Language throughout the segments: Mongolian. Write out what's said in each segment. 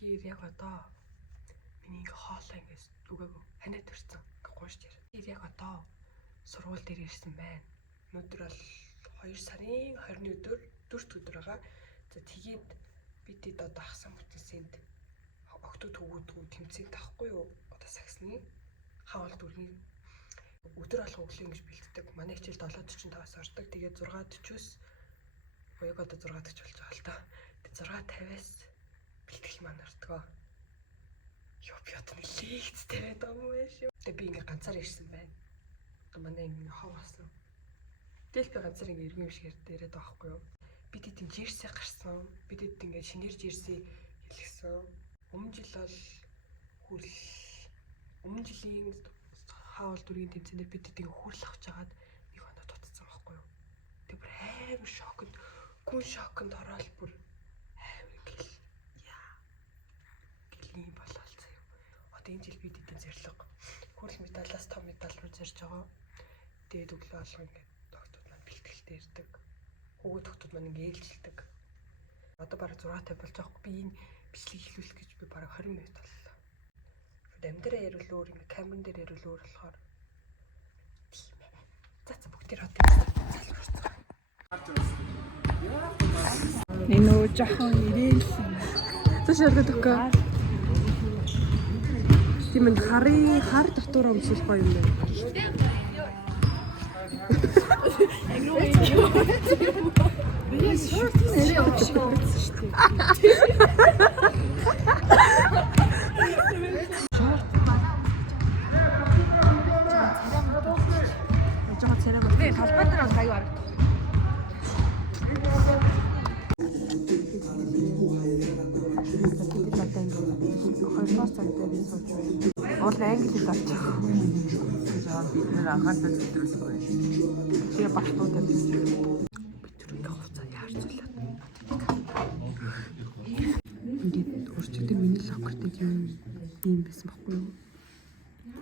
Тэгэхээр яг одоо миний ингээ хоолой ингээс үгээгүй ханиад төрсөн. Ингээ гуйж ирсэн. Тэгэхээр яг одоо сургууль дээр ирсэн байна. Өнөөдөр бол 2 сарын 20-ны өдөр 4-р өдөр байгаа. За тэгээд бид одоо ахсан бүтэнсэнд октод төгөөдгөө тэмцээн тахгүй юу? Одоо сагсны хаалт дүрний өдөр алга өглөө ингэж бэлддэг. Манай хичээл 7:45-аас ордог. Тэгээд 6:40-с яг одоо 6:40 болж байгаа л та. Тэгээд 6:50-аас бэлтгэл маань ордгоо. Ёо би одоо нэг лекц тавиад байгаа юм байна шүү. Тэгээд би ингээ ганцаар ирсэн байна. Одоо манай ингээ хов асан. Тэгэл би ганцаар ингээ иргэн юм шиг яриад байгаа байхгүй юу? Бид хэд энэ жерси гарсан. Бид хэд ингээ шинээр жерси хэлсэн. Өмнө жил бол өмнө жилийн хаалт дүргийн тэмцээнээр бид хэд ингээ хүрл авч жагаад нэг хоног дутцсан байхгүй юу? Тэг бүр амар шокнд, гүн шокнд ороод бүр амар гэл гэлний болол заяа. Одоо энэ жил бид эдийн зорилго хүрл медалаас том медаль руу зорж байгаа. Тэгээд өглөө алга ингээд доктор маань бэлтгэлтэй ирдэг. Хөгөө доктор маань ингээд ээлжилдэг. Одоо бараг 6:50 болж байгаа хгүй. Би энэ бичлэг ихлүүлэх гэж би бараг 20 минут боллоо. Амьдраа ярил өөр ингээд камерын дээр ярил өөр болохоор тийм ээ. За бүгдээр хот залбирцгаа. Энэ нөө жоохон ирээлсэн. Тэшэрдэг төгөө. Тийм энэ хар дотор өмсөх гоё юм байна. Англи болчих. Тэр анхаарал төвлөрсөн. Тэгээ багтуудад би тэр ингээ хувцас яарч үлээ. Ингээд өөрчлөлтөд миний локертэй юм байсан байхгүй юу?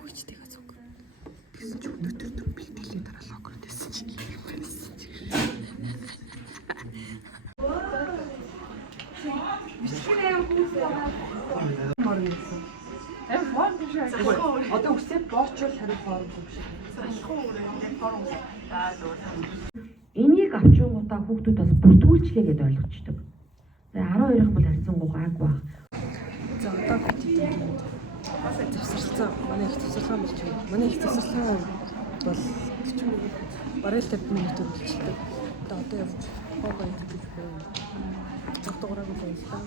Бүгдтэйгээ зүг. Тэгсэн чи өнөөдөр түр бэлтгэлээ дараа локерт байсан чи юм байсан. Одоо үсээ боочвол хариу форм юм шиг. Энийг авчингуудаа хүүхдүүд бас бүртгүүлчлээ гэдээ ойлгочдөг. Тэгээ 12-ын бол харьцангуй гайг баг. За одоо бид завсарлаа. Манай их завсарлаа болж байна. Манай их завсарлаа бол бараг 50 минут үргэлжлэдэг. Одоо явж хогоо идэх гэж байна. Цогтойгоороо байлаа.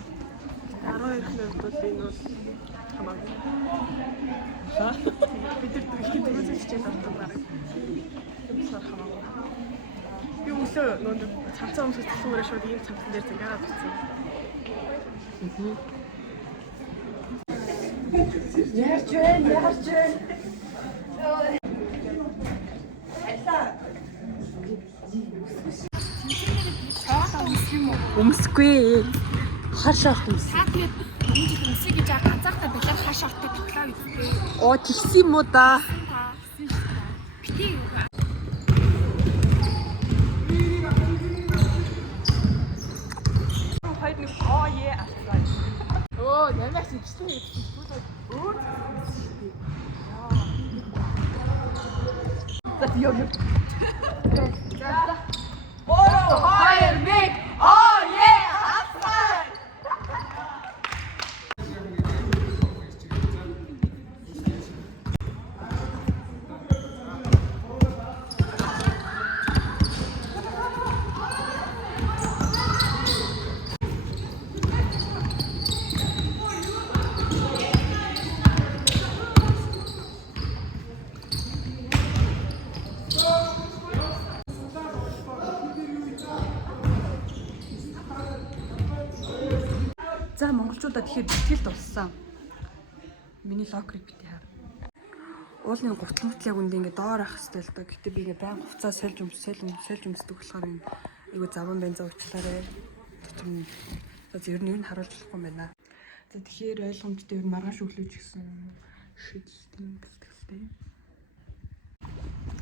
12 минут бол энэ бол хамаагүй. Бид тэр дөрөв хичээл авсан баг. Сар хамаагүй. Би өглөө нөө цамцаа өмсөж төсөөрөө шууд ийм цамцан дээр зингаа авчихсан. Яарч байна. Өмсөхгүй. Хар шорт өмс. Та тэгээд өмнө жил өмсөе гэж ганцаахтай байлаа хар шорттой битлээ үздэй. Оо тэгсэн юм уу да? Битээ юу? Хайд нэг авсан. Оо нэмээс ичсэн юм. Өөр. За ёо. Оо хайр мэг. За монголчуудаа тэгэхээр бэлтгэл дуссан. Миний локерыг бити хаар. Уулын гутал яг үндэ ингээ доор ах хэвтэй л доо. Гэтэ би ингээ баян хувцас сольж өмсдөг болохоор энэ айгу заван бенза уучлаарай. За ер нь харуулж болохгүй юм байна. За тэгэхээр ойлгомжтой ер нь маргааш өглөөж гисэн шийдэлтийн бэлтгэлтэй.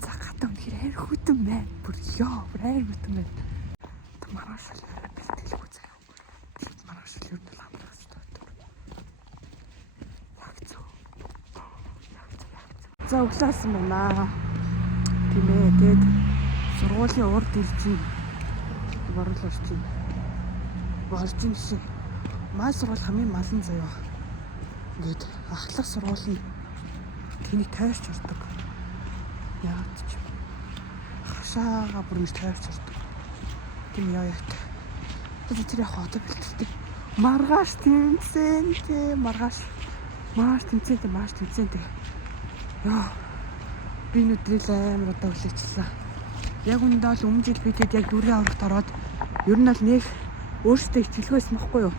За гадаа үнэхээр хайр хүтэн байна. Бүр ёо, хайр хүтэн байна. Маргааш бэлтгэлгүй заяа. Маргааш ер нь амрах хэрэгтэй. За өглөө алсан байна. Тийм ээ. Тэгээд сургуулийн урд ирж байна. Борол орж байна. Борж ин шиг. Мал сургууль хамгийн мал нь заяа. Ингээд ахлах сургууль нь тэнийг тайрч ордог. Яагаад ч юм. Хашаага бүр ингэж тайрч ордог. Тийм яа ягт. Тэр яг одоо бэлтдэг. Маргааш тэмцэн тий маргааш. Маш тэмцэн тий. Яа. Би нүдрэл амар одоо хүлээчихлээ. Яг үндэ бол өмнө жил бидэд яг дүүргийн аврагт ороод ер нь бол нэг өөртөө ичилгөөс мөхгүй юу.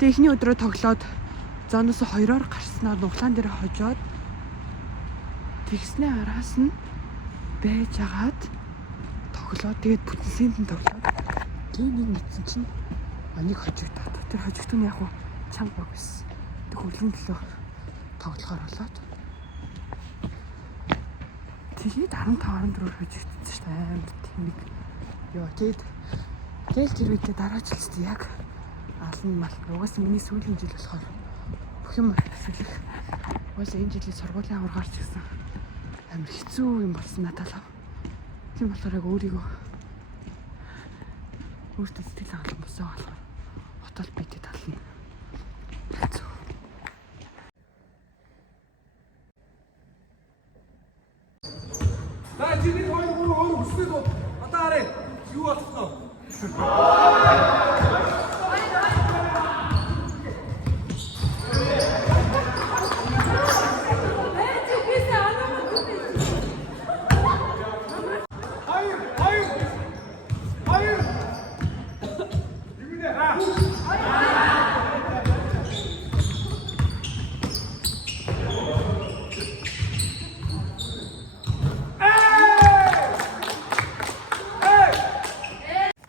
Тэгээ эхний өдрөө тоглоод зооноос 2-оор гарснаар нуглаан дээр хожоод тэгснээ араас нь байж агаад тоглоод тэгээд бүтэнсэнд нь тоглоод тийм нэг мэдсэн чинь нэг хожигдоод тэр хожигдсон нь яг уу чанга баг байсан. Тэг хөвлийн төлөө тоглохоор болоод тэгээд 15-14 хожигдсон шүү дээ. Амар тийм нэг ёо тэгэл тэр үедээ дараа жилд яг алан мал угаасаа миний сүүлийн жил болохоор бүх юм асуулах уул энэ жилийн сургуулийн аваргаар ч гэсэн амар хэцүү юм болсон надад л. Тийм болохоор яг өөрийгөө өөртөө сэтгэл хангалуун босоо болохоор хотол бидэд тална. Хэцүү. За чиний 2 өсвөл одоо харъя. Юу болсноо?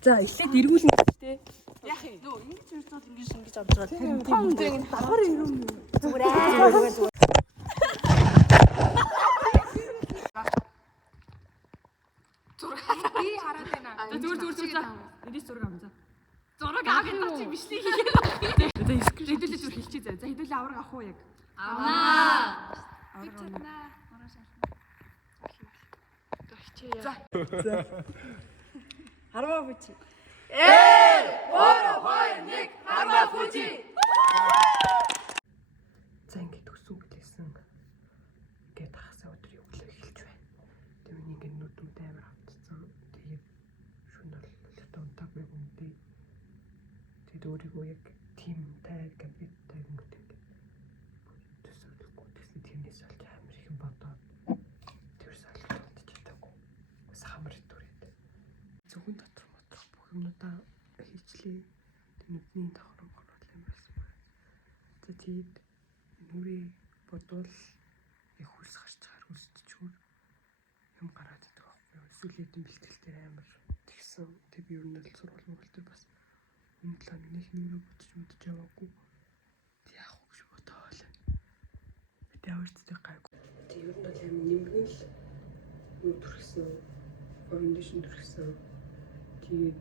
За эхлээд эргүүлнэ гэдэг. Яах юм? Нөө ингэж ярьцоод ингэж авч байгаа. Тэр давхар ирүүм зүгээр зүгээр. Би хараад байна. Зүгээр. Эдis зураг авах. Зураг авах чи биш лээ хийгээд. Одоо скрин Хэдүүлээ зүр хэлчихье заа. За хэдүүлээ авраг авах уу яг? Авнаа. Би чаднаа. За. Харваа хүчи. 3 2 1 харваа хүчи. За ингээд төсөн гэлээсэн. Ингээд хасаа өдөр өглөө эхэлж байна. Тэгээ миний ингээд нүдмэд амар автцсан. Тэгээд шөнө бол унтаагүй юмдээ. Тэгээд өөрийгөө яг тим тайг гэд тайгнутэй. Төсөөлөхгүй тэгсэн тэрнээс олж амар их бодоод тэрс алгадчихдаг. Ус хамар дүрээд. Зөвхөн дотор мотрох бүх юмудаа хийчлээ. Нүдний давхар оруулах юм байсан байна. За тэгээд нүрээ бодвол яг хөлс гарч чагаар хөлсчүүр юм гараад идэх байхгүй юу. Эсвэл эдэн бэлтгэлтэй амар тэгсэн. Тэг би ер нь л сургууль мөрөлтөр бас өмнө л нэг нүрээ бодож яваагүй. Тэг яах вэ гэж бодоол. Би өөртөө гайгүй. Тэг ер нь л юм нэмгэн л нүд төрсөн. Фаундейшн төрсөн. Тэгээд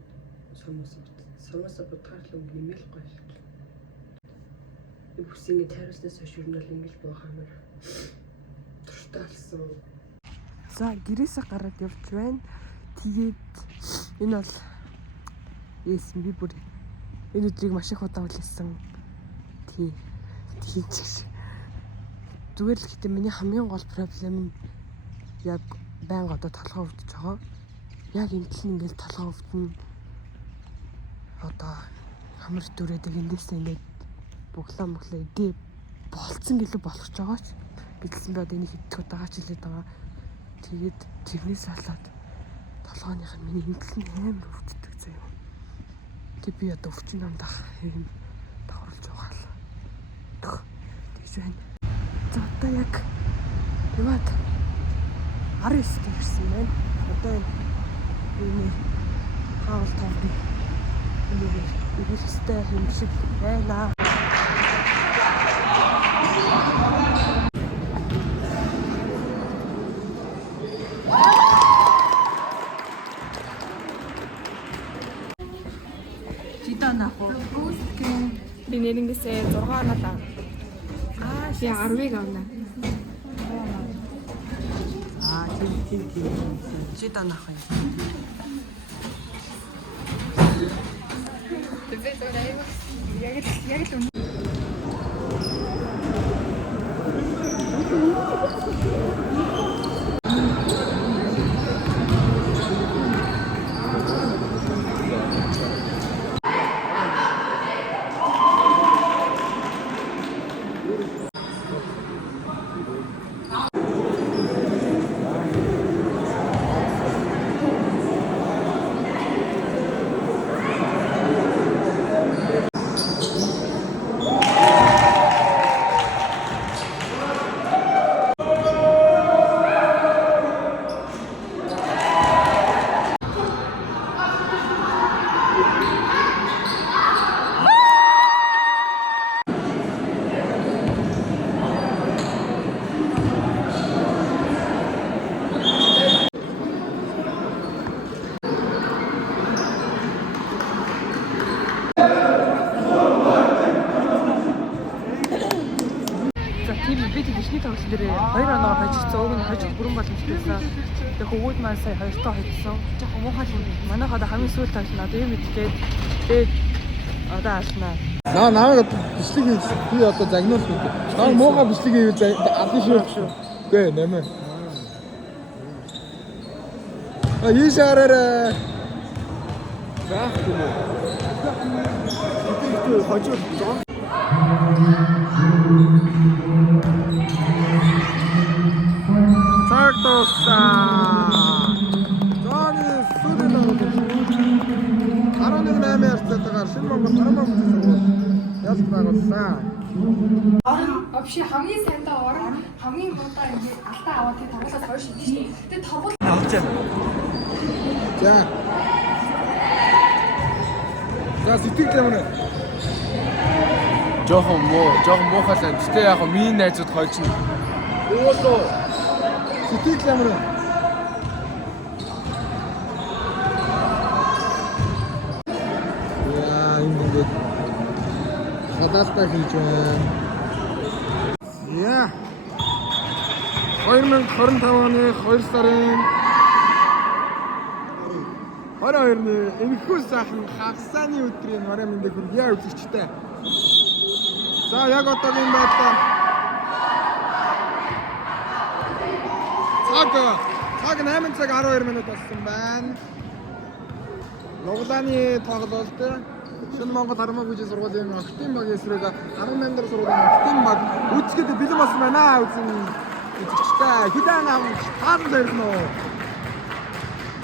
сумасаа бодгаар л нэмэл гоё. Бүсийн тариуснаас хойш ер нь бол ингэж буух амар турштай болсон. За гэрээсээ гараад явж байна. Тэгээд энэ бол би бүр энэ өдрийг маш их удаа хүлээсэн. Тийм ч зүгээр л гэхдээ миний хамгийн гол проблем нь яг байнга одоо толгой өвдөж байгаа. Яг энэ л ингээл толгой өвдөн одоо хамар дүрээдэг эндээсээ ингээд буглаа идэ болцсон гэлээ болох ч байгаа ч бидсэн би одоо энийг хэдэх удаага ч хэлээд байгаа. Тэгээд тэрнээс болоод толгойных нь миний эндэл нь амар өвддөг заяа. Тэг би одоо өвчин амдах юм давхарлаж байгаа л. Тэгж байна. За одоо яг яваад 19-д ирсэн байна. Одоо энэ хаал тавны энэ хэстэй юм шиг байна. Би нэрнгээсээ 6 оноо. Би 10-ыг авна. Аа тийм. Чи данах юм. Яг л бид ихний тоглолт дээр 2 оноо хожигдсан. Уг нь хожиг бүрэн боломжтойсэн. Тэгээ хөвгүүд маань сая 2-тоо хожигдсан. Жохо муухай юм. Манайхаа хамгийн сүүл тоглолт одоо юм идгээд тэгээд одоо алнаа. Намайг бичлэг хийж би одоо загнуул би. Намайг муухай бичлэг хийж алын шүү. Гэ нэмэ. Ийшаараа. Заахгүй. Бид хожиг жоо. Цартоса. Зоны сүдэн 11 ярцтайгаар шинэ Монгол Тармаа бүтэц сургууль ялт байгуулсан. Вообще хамгийн сайндаа орон хамгийн муутаа ингээд алдаа аваад тэг тоглолоос хойш шүү дээ. Тэгээ тоглолт За сэтгэл ямар жоохон муухай. Гэтэ яг миний найзууд хойч нь өөдөө сэтгэл ямар яа ингээд хадастаа хийж байна. Яа 2025 оны 2 сарын 22-ны энэхүү сайхан хагасааны өдрийн орой мэндийг хүргье үзэгчтэй. За яг одоогийн байдлаар цаг 8 цаг 12 минут болсон байна. Луглааны тоглолт Шинэ Монгол Тармаа бүтэц сургуулийн октын баг эсрэг 18 дахь сургуулийн октын баг үзэхэд бэлэн болсон байна. Үзэгчтэй хэдэн авч таасан дэрнэ үү?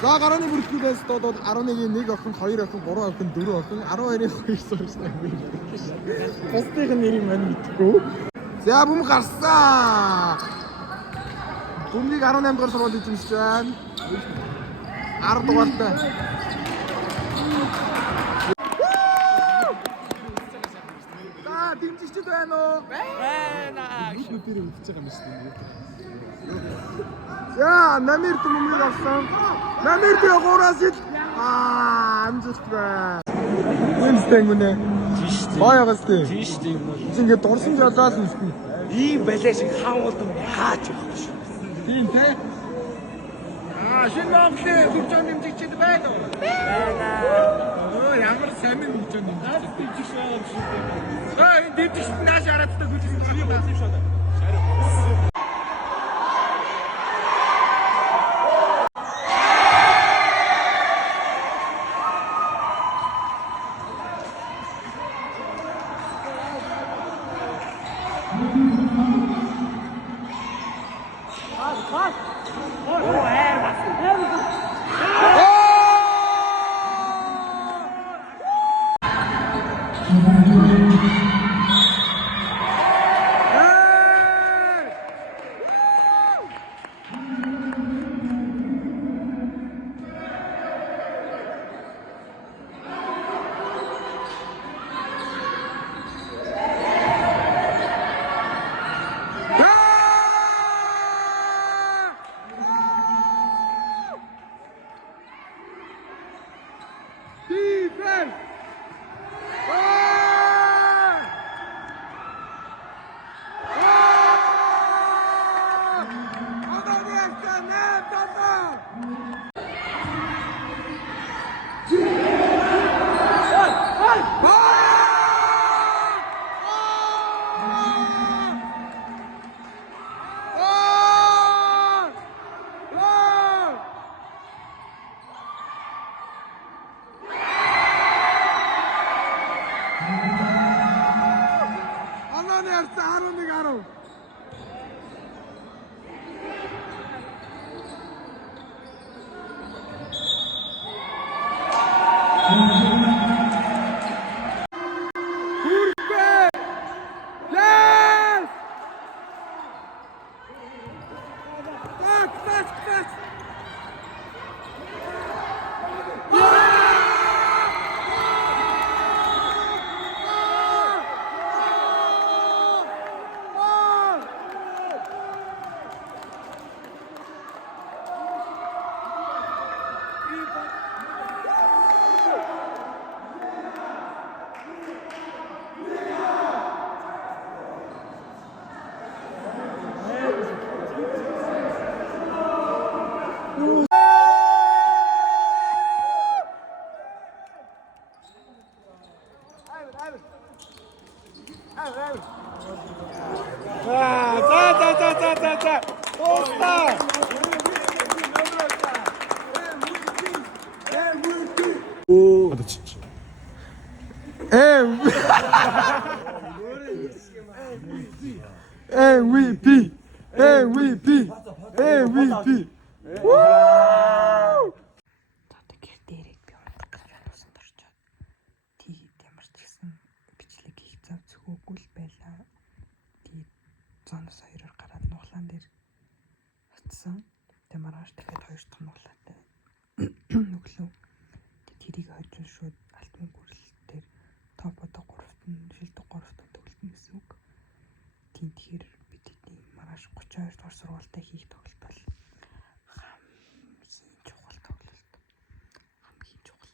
За гарааны бүрэлдэхүүнээс додоод 11-ийн 1 охин, 2 охин, 3 охин, 4 охин, 12-ийн 2 сурсан юм. Бусдын нэрийг мань мэдгүй. За бүм гарсан. Бүмийг 18 дугаар сургууль эзэмшиж байна. 10 дугаартай. За дэмжигчд байна уу? Байна. Бүгд үзэж байгаа юм шүү дээ. За намир түмнийг авсан. Намир тэгээ 3-аас ил амжилттай. Үнэтэй гүнэ. Тийш тийм. Баягаас тийм. Тийш тийм. Ингээд дурсан жолоо л үстэн. Ийм балай шиг хаамуулдан хаач явах шүү. Тийм те. Шинэ Монголын хөгжим дэмжигчд байна уу? Байна. Ямар сайн хөгжим дэмжигч байгаа юм шиг байна. Энэ дэмжигчд нааш хараадтай хөгжим юм байна шүү дээ. гарав. Yes! Touch! За. Ууста. MVP. За гэр дээрээ би унтах гэж байсан дурчаад тэгээд ямар ч гэсэн бичлэг хийх зав зөвхөөгүй л байлаа. Тэгээд зоноос хоёроор гараад нуглаан дээр очисон. Тэгээд маргааш дахиад хоёр дахь нуглаатай өглөө. Тэгээд тэрийг хожиж шууд алтан гүрэл дээр топ одоо 3-т нь шилдэг 3-т төгөлтөн гэсэн үг. Тэгэхээр бид тэдний маргааш 32 дугаар сургуультай хийх тоглолт бол хамгийн чухал тоглолт. Хамгийн чухал.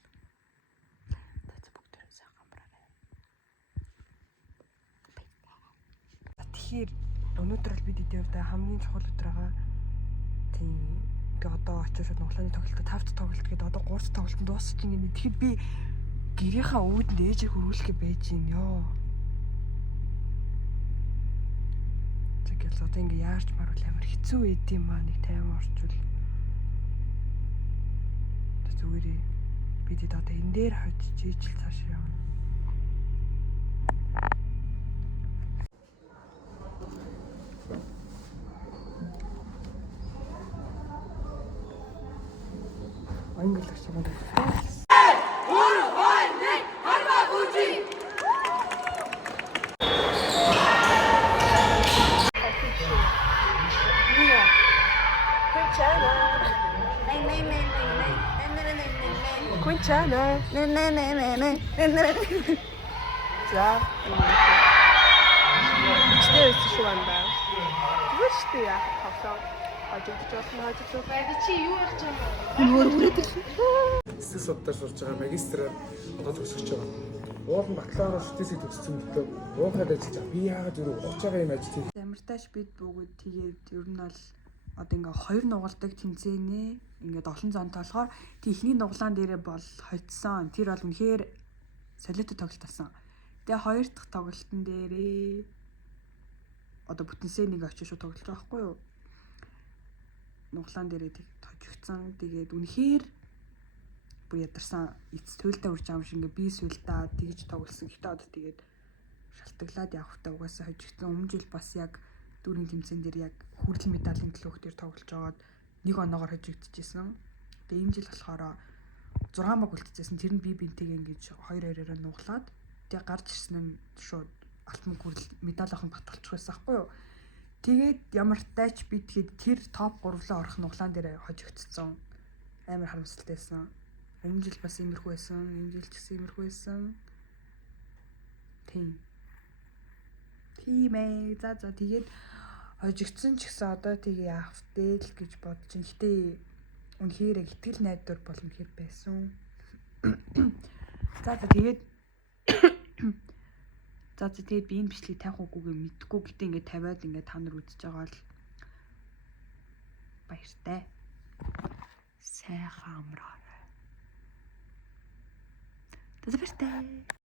Тэд бүгдээ сайхан амраарай. Тэгэхээр өнөөдөр бол бид эдийн хувьд хамгийн чухал өдөр байгаа. Тийм. Тэгээ одоо очиж шууд нуглааны тоглолтод 5 тоглолт гээд одоо 3 тоглолтод дуусчих юм. Тэгэхэд би гэрийнхаа өвдөнд ээжийг хөрвүүлэхээ байж юм ёо. Тэгээд одоо ингээ яарч маруул амар хэцүү байд юм аа нэг тайван орчвол. Зүгээрээ бид одоо энэ дээр хожиж ижил цааш явна. Англи хэлээр Quinchana. За. Чтэй шүү анда. Зүгээр штэ яах тавсаа. Хожигдож байна. Чи юу ярьж байгаа? Эсэс удаа сурж байгаа магистраар одоо төгсөж байгаа. Уул нь бакалавр статистик төгссөн гэхээр уухад ажиллаж байгаа. Би яагаад зүрх ухаж байгаа юм ажил. Амартааш бид бүгд тэгээд ер нь бол одоо ингээ хоёр нугалдаг тэмцээнэ ингээд олон зонтой болохоор техникийн нуглаан дээрээ бол хоцсон. Тэр бол үнэхээр солиотой тоглолт болсон. Тэгээ хоёр дахь тоглолтын дээрээ одоо бүтэнсээ нэг очиж шууд тоглож байгаа байхгүй юу? Нуглаан дээрээ хожигдсан. Тэгээд үнэхээр бүр ядарсан. Эц туйлдаа үрж байгаа юм шиг ингээ би сүйлдаа тэгж тоглосон. Гэтэ одоо тэгээд шалтгаглаад явахтаа угаасаа хожигдсан. Өмнө жил бас яг дүүрийн тэмцээн дээр яг хүрдэл медалийн төлөөх дээр тоглож байгаад нэг оноогоор хожигдчихсэн. Тэгээ энэ жил болохоор 6 баг үлдчихсэн. Тэр нь би бинтэйгээ ингэж 2-2-ороо нуглаад тэгээ гарч ирсэн нь шууд алтан хүрдэл медаль авах батгалчих байсан байхгүй юу. Тэгээд ямар тач би тэгэхэд тэр топ 3-лоо орох нуглаан дээр хожигдсон. Амар харамсалтай байсан. Өмнө жил бас иймэрхүү байсан. Энэ жил ч гэсэн иймэрхүү байсан. Тийм ээ. За тэгээд хожигдсон ч гэсэн одоо тэгээ яах вэ л гэж бодож байна. Гэтэ үнэхээр итгэл найдвар бол үнэхээр байсан. За тэгээд би энэ бичлэгийг тавих уугүйгээ мэдгүй. Гэтэ ингээд тавиад ингээд та нар үзэж байгаа л баяртай. Сайхан амраарай. Тэс баяртай.